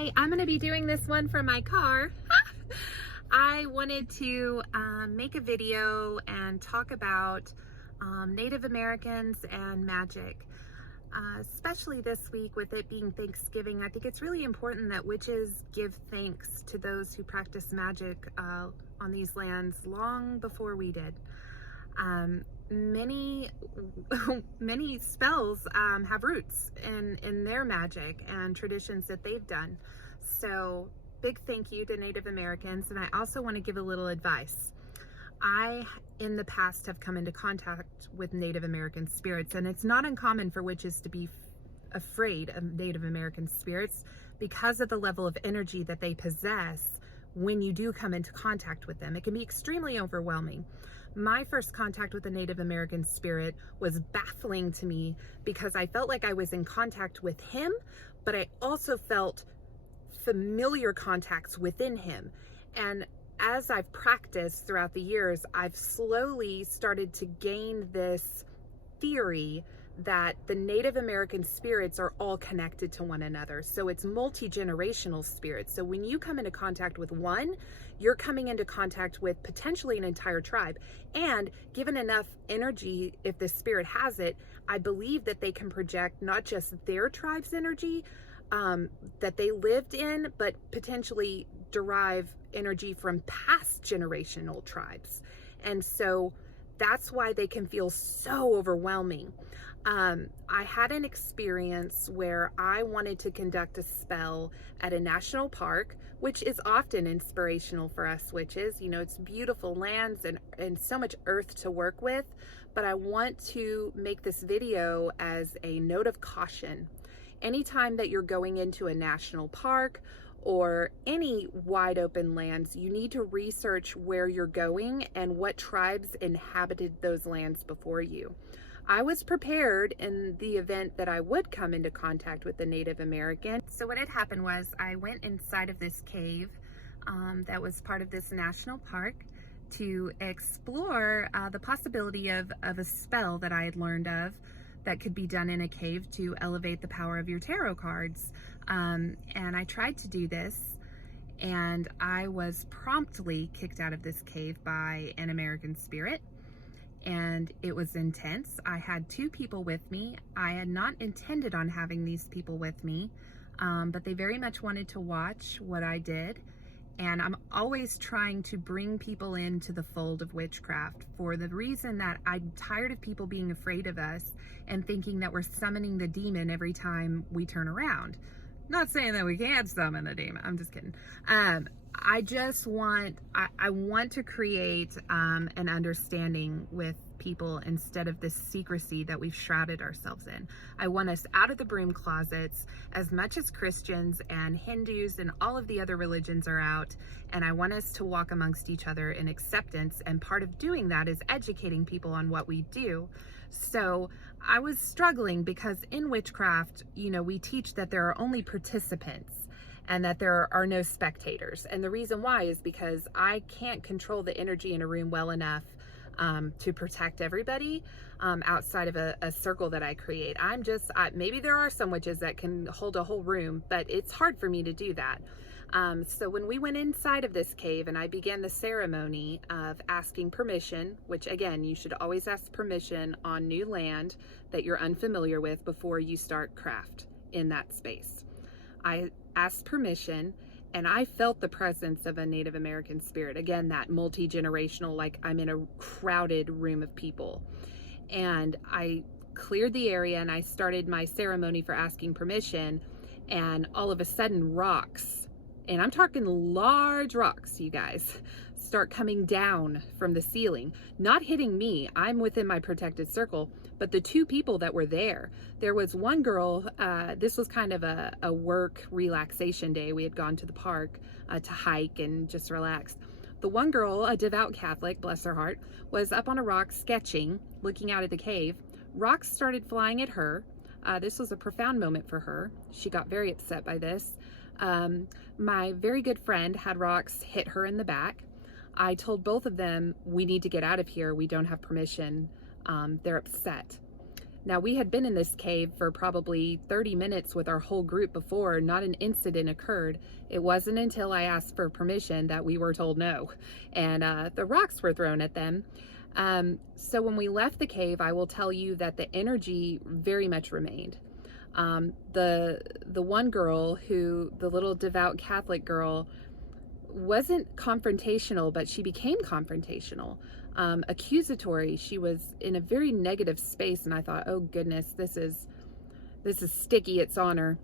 Hi, I'm going to be doing this one from my car. I wanted to make a video and talk about Native Americans and magic. Especially this week with it being Thanksgiving, I think it's really important that witches give thanks to those who practice magic on these lands long before we did. Many many spells have roots in their magic and traditions that they've done. So big thank you to Native Americans. And I also want to give a little advice. I, in the past, have come into contact with Native American spirits, and it's not uncommon for witches to be afraid of Native American spirits because of the level of energy that they possess when you do come into contact with them. It can be extremely overwhelming. My first contact with a Native American spirit was baffling to me because I felt like I was in contact with him, but I also felt familiar contacts within him. And as I've practiced throughout the years, I've slowly started to gain this theory that the Native American spirits are all connected to one another. So it's multi-generational spirits. So when you come into contact with one, you're coming into contact with potentially an entire tribe. And given enough energy, if the spirit has it, I believe that they can project not just their tribe's energy that they lived in, but potentially derive energy from past generational tribes. And so that's why they can feel so overwhelming. I had an experience where I wanted to conduct a spell at a national park, which is often inspirational for us witches. You know, it's beautiful lands and so much earth to work with, but I want to make this video as a note of caution. Anytime that you're going into a national park or any wide open lands, you need to research where you're going and what tribes inhabited those lands before you. I was prepared in the event that I would come into contact with the Native American. So what had happened was I went inside of this cave that was part of this national park to explore the possibility of a spell that I had learned of that could be done in a cave to elevate the power of your tarot cards. And I tried to do this, and I was promptly kicked out of this cave by an American spirit, and it was intense. I had two people with me. I had not intended on having these people with me, but they very much wanted to watch what I did. And I'm always trying to bring people into the fold of witchcraft for the reason that I'm tired of people being afraid of us and thinking that we're summoning the demon every time we turn around. Not saying that we can't summon the demon. I'm just kidding. I just want, I want to create an understanding with people instead of this secrecy that we've shrouded ourselves in. I want us out of the broom closets as much as Christians and Hindus and all of the other religions are out, and I want us to walk amongst each other in acceptance, and part of doing that is educating people on what we do. So I was struggling because in witchcraft, you know, we teach that there are only participants and that there are no spectators. And the reason why is because I can't control the energy in a room well enough to protect everybody outside of a circle that I create. Maybe there are some witches that can hold a whole room, but it's hard for me to do that. So when we went inside of this cave and I began the ceremony of asking permission, which again, you should always ask permission on new land that you're unfamiliar with before you start craft in that space. I asked permission, and I felt the presence of a Native American spirit. Again, that multi-generational, like I'm in a crowded room of people. And I cleared the area and I started my ceremony for asking permission, and all of a sudden rocks, and I'm talking large rocks, you guys, start coming down from the ceiling, not hitting me. I'm within my protected circle, but the two people that were there was one girl, this was kind of a work relaxation day. We had gone to the park to hike and just relax. The one girl, a devout Catholic, bless her heart, was up on a rock sketching, looking out at the cave. Rocks started flying at her. This was a profound moment for her. She got very upset by this. My very good friend had rocks hit her in the back. I told both of them, we need to get out of here. We don't have permission. They're upset. Now, we had been in this cave for probably 30 minutes with our whole group before. Not an incident occurred. It wasn't until I asked for permission that we were told no, and the rocks were thrown at them. So when we left the cave, I will tell you that the energy very much remained. The one girl, who, the little devout Catholic girl, wasn't confrontational, but she became confrontational, accusatory. She was in a very negative space, and I thought, oh goodness, this is sticky. It's on her.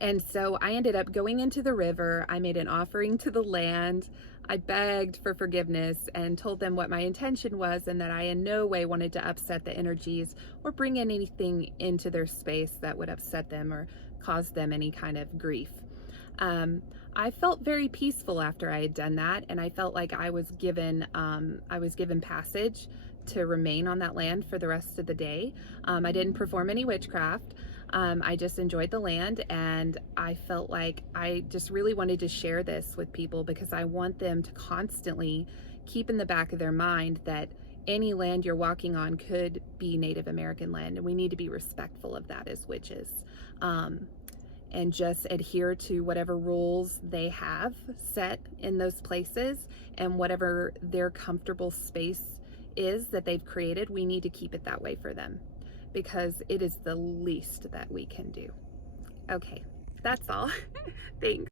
And so I ended up going into the river. I made an offering to the land. I begged for forgiveness and told them what my intention was, and that I in no way wanted to upset the energies or bring in anything into their space that would upset them or cause them any kind of grief. I felt very peaceful after I had done that, and I felt like I was given passage to remain on that land for the rest of the day. I didn't perform any witchcraft. I just enjoyed the land, and I felt like I just really wanted to share this with people, because I want them to constantly keep in the back of their mind that any land you're walking on could be Native American land, and we need to be respectful of that as witches. And just adhere to whatever rules they have set in those places, and whatever their comfortable space is that they've created. We need to keep it that way for them, because it is the least that we can do. Okay, that's all. Thanks.